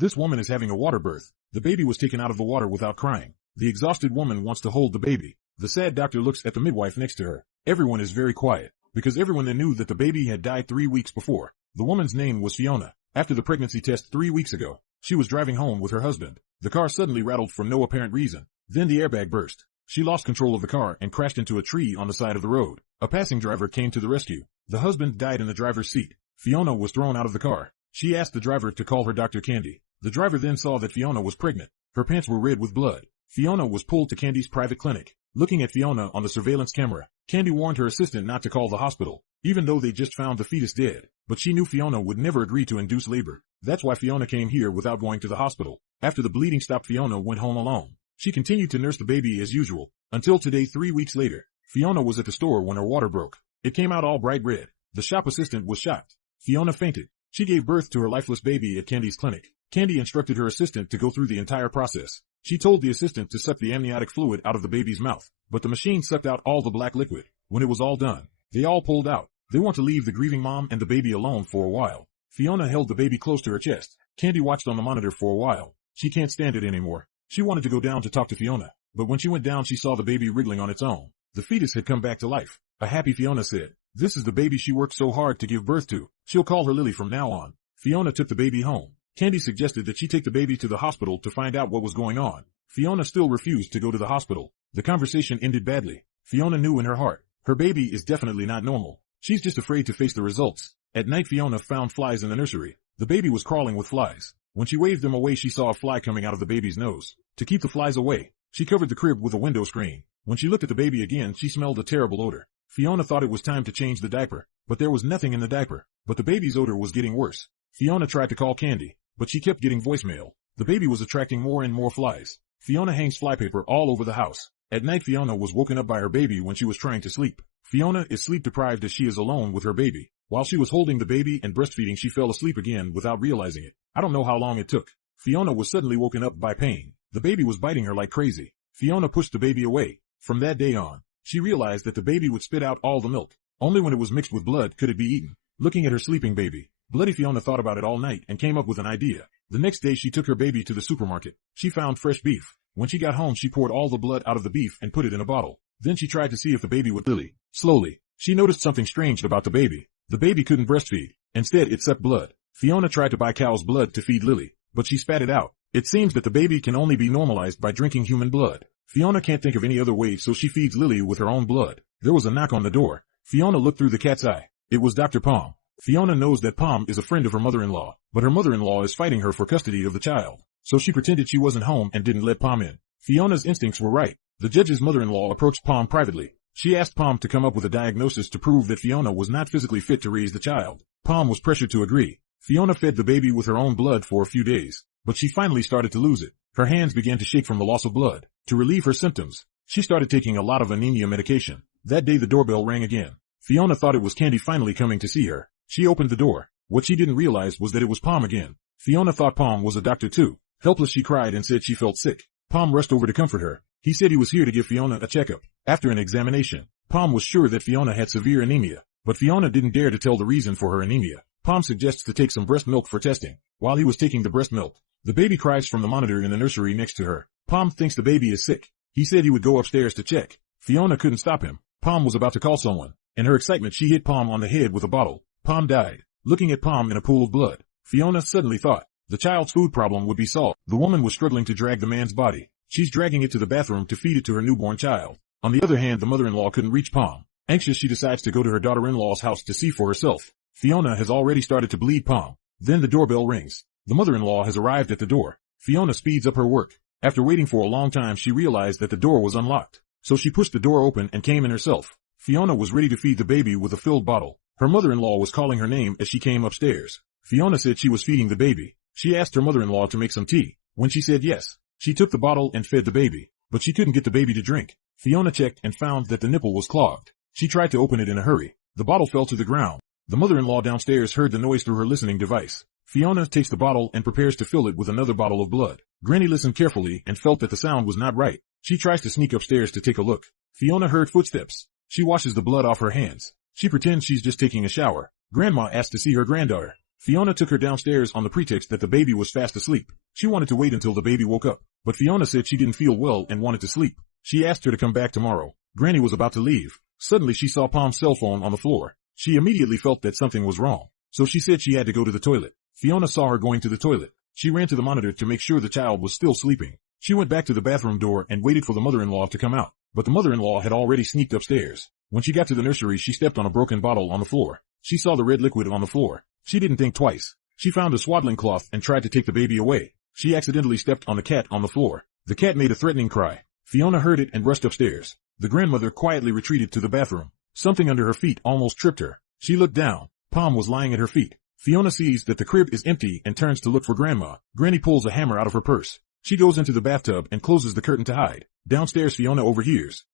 This woman is having a water birth. The baby was taken out of the water without crying. The exhausted woman wants to hold the baby. The sad doctor looks at the midwife next to her. Everyone is very quiet, because everyone there knew that the baby had died 3 weeks before. The woman's name was Fiona. After the pregnancy test 3 weeks ago, she was driving home with her husband. The car suddenly rattled for no apparent reason. Then the airbag burst. She lost control of the car and crashed into a tree on the side of the road. A passing driver came to the rescue. The husband died in the driver's seat. Fiona was thrown out of the car. She asked the driver to call her Dr. Candy. The driver then saw that Fiona was pregnant. Her pants were red with blood. Fiona was pulled to Candy's private clinic. Looking at Fiona on the surveillance camera, Candy warned her assistant not to call the hospital, even though they just found the fetus dead. But she knew Fiona would never agree to induce labor. That's why Fiona came here without going to the hospital. After the bleeding stopped, Fiona went home alone. She continued to nurse the baby as usual, until today 3 weeks later. Fiona was at the store when her water broke. It came out all bright red. The shop assistant was shocked. Fiona fainted. She gave birth to her lifeless baby at Candy's clinic. Candy instructed her assistant to go through the entire process. She told the assistant to suck the amniotic fluid out of the baby's mouth, but the machine sucked out all the black liquid. When it was all done, they all pulled out. They want to leave the grieving mom and the baby alone for a while. Fiona held the baby close to her chest. Candy watched on the monitor for a while. She can't stand it anymore. She wanted to go down to talk to Fiona, but when she went down she saw the baby wriggling on its own. The fetus had come back to life. A happy Fiona said, "This is the baby she worked so hard to give birth to. She'll call her Lily from now on." Fiona took the baby home. Candy suggested that she take the baby to the hospital to find out what was going on. Fiona still refused to go to the hospital. The conversation ended badly. Fiona knew in her heart, her baby is definitely not normal. She's just afraid to face the results. At night Fiona found flies in the nursery. The baby was crawling with flies. When she waved them away she saw a fly coming out of the baby's nose. To keep the flies away, she covered the crib with a window screen. When she looked at the baby again she smelled a terrible odor. Fiona thought it was time to change the diaper, but there was nothing in the diaper. But the baby's odor was getting worse. Fiona tried to call Candy, but she kept getting voicemail. The baby was attracting more and more flies. Fiona hangs flypaper all over the house. At night Fiona was woken up by her baby when she was trying to sleep. Fiona is sleep deprived as she is alone with her baby. While she was holding the baby and breastfeeding she fell asleep again without realizing it. I don't know how long it took. Fiona was suddenly woken up by pain. The baby was biting her like crazy. Fiona pushed the baby away. From that day on, she realized that the baby would spit out all the milk. Only when it was mixed with blood could it be eaten. Looking at her sleeping baby, bloody Fiona thought about it all night and came up with an idea. The next day she took her baby to the supermarket. She found fresh beef. When she got home she poured all the blood out of the beef and put it in a bottle. Then she tried to see if the baby would Lily. Slowly, she noticed something strange about the baby. The baby couldn't breastfeed. Instead it sucked blood. Fiona tried to buy cow's blood to feed Lily, but she spat it out. It seems that the baby can only be normalized by drinking human blood. Fiona can't think of any other way so she feeds Lily with her own blood. There was a knock on the door. Fiona looked through the cat's eye. It was Dr. Palm. Fiona knows that Palm is a friend of her mother-in-law, but her mother-in-law is fighting her for custody of the child. So she pretended she wasn't home and didn't let Palm in. Fiona's instincts were right. The judge's mother-in-law approached Palm privately. She asked Palm to come up with a diagnosis to prove that Fiona was not physically fit to raise the child. Palm was pressured to agree. Fiona fed the baby with her own blood for a few days, but she finally started to lose it. Her hands began to shake from the loss of blood. To relieve her symptoms, she started taking a lot of anemia medication. That day the doorbell rang again. Fiona thought it was Candy finally coming to see her. She opened the door. What she didn't realize was that it was Palm again. Fiona thought Palm was a doctor too. Helpless she cried and said she felt sick. Palm rushed over to comfort her. He said he was here to give Fiona a checkup. After an examination, Palm was sure that Fiona had severe anemia, but Fiona didn't dare to tell the reason for her anemia. Palm suggests to take some breast milk for testing. While he was taking the breast milk, the baby cries from the monitor in the nursery next to her. Palm thinks the baby is sick. He said he would go upstairs to check. Fiona couldn't stop him. Palm was about to call someone. In her excitement she hit Palm on the head with a bottle. Palm died. Looking at Palm in a pool of blood, Fiona suddenly thought the child's food problem would be solved. The woman was struggling to drag the man's body. She's dragging it to the bathroom to feed it to her newborn child. On the other hand, the mother-in-law couldn't reach Palm. Anxious, she decides to go to her daughter-in-law's house to see for herself. Fiona has already started to bleed Palm. Then the doorbell rings. The mother-in-law has arrived at the door. Fiona speeds up her work. After waiting for a long time she realized that the door was unlocked. So she pushed the door open and came in herself. Fiona was ready to feed the baby with a filled bottle. Her mother-in-law was calling her name as she came upstairs. Fiona said she was feeding the baby. She asked her mother-in-law to make some tea. When she said yes, she took the bottle and fed the baby. But she couldn't get the baby to drink. Fiona checked and found that the nipple was clogged. She tried to open it in a hurry. The bottle fell to the ground. The mother-in-law downstairs heard the noise through her listening device. Fiona takes the bottle and prepares to fill it with another bottle of blood. Granny listened carefully and felt that the sound was not right. She tries to sneak upstairs to take a look. Fiona heard footsteps. She washes the blood off her hands. She pretends she's just taking a shower. Grandma asked to see her granddaughter. Fiona took her downstairs on the pretext that the baby was fast asleep. She wanted to wait until the baby woke up, but Fiona said she didn't feel well and wanted to sleep. She asked her to come back tomorrow. Granny was about to leave. Suddenly she saw Pom's cell phone on the floor. She immediately felt that something was wrong, so she said she had to go to the toilet. Fiona saw her going to the toilet. She ran to the monitor to make sure the child was still sleeping. She went back to the bathroom door and waited for the mother-in-law to come out, but the mother-in-law had already sneaked upstairs. When she got to the nursery, she stepped on a broken bottle on the floor. She saw the red liquid on the floor. She didn't think twice. She found a swaddling cloth and tried to take the baby away. She accidentally stepped on the cat on the floor. The cat made a threatening cry. Fiona heard it and rushed upstairs. The grandmother quietly retreated to the bathroom. Something under her feet almost tripped her. She looked down. Pom was lying at her feet. Fiona sees that the crib is empty and turns to look for Grandma. Granny pulls a hammer out of her purse. She goes into the bathtub and closes the curtain to hide. Downstairs, Fiona overhears.